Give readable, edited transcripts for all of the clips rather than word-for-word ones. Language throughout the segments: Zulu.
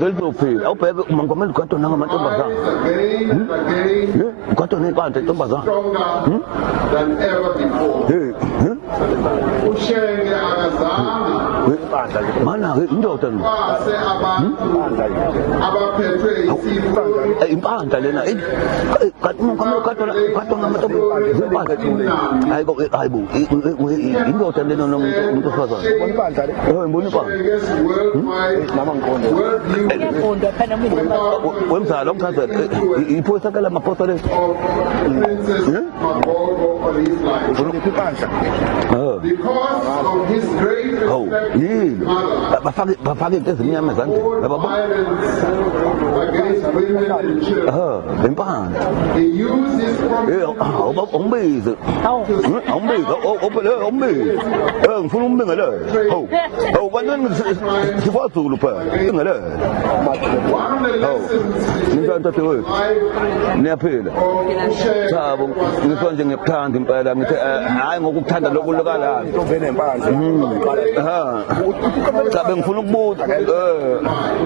Uzophila awubheke uMongameli ugadwa nangamantombazana. Ugadwa neqanda intombazana. Than ever before. Ushenge akazange mana indoda lo. base abaphethwe isifo Impanda lena kanti uMongameli ugadwa ngamantombazana. Hayibo indoda lena nomuntu osifazana. Impandla le. Ngibona impanda. Wemzala umkhazana iphosa kala maphosa le. Princess Magogo on his life. Impandla. Because of his great respect Bafake into ezimnyama ezandleni. violence against women and children. Impanda. He used his prominence Umbize. Ngifuna umbingele. Bantwana sikwazulu phela. Ingele. one of the lessons Ngifanele wethu. Niyaphila. of Ushenge Chabo ngifuna nje ngiyakuthanda impela ngithi hayi ngokukuthanda lokulukala. Into empandla. Cha bengifuna ukubuza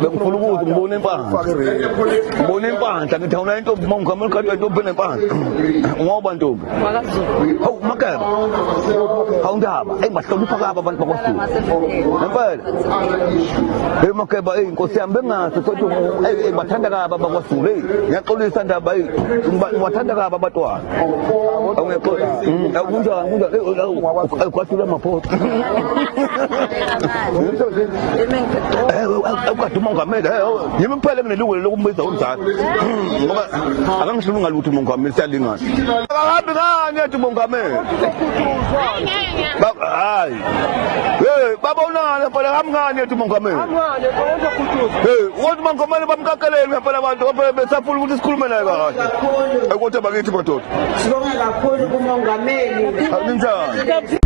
bengifuna ukuthi ngibone impandla. Ngibone impandla ngithi awuna into Mongameli ugadwa into empandla. Ngoba ntombi. Hawu makeba. Awundaba bahlonipha kaba abantu bakwaZulu. Ngempela. Makeba inkosi yami bengazi futhi bathanda kaba bakwaZulu. Ngiyaxolisa ndaba ngiwathanda kaba abatwana. Awungexolisa. Kunjani kwathula amaphoto. Ukade uMongameli yimi phela nginelungelo lokumbiza umzala. Ngoba akangihlulunga lutho uMongameli siyalingana. Akahambi ngani yathi uMongameli. Hayi. Babonana phela hambi ngani yathi uMongameli. Uthi uMongameli bamkakelele ngempela abantu besafuna ukuthi sikhulume naye kahle. Ukuthi bakithi madoda. Sibonga kakhulu kuMongameli. Akunjani.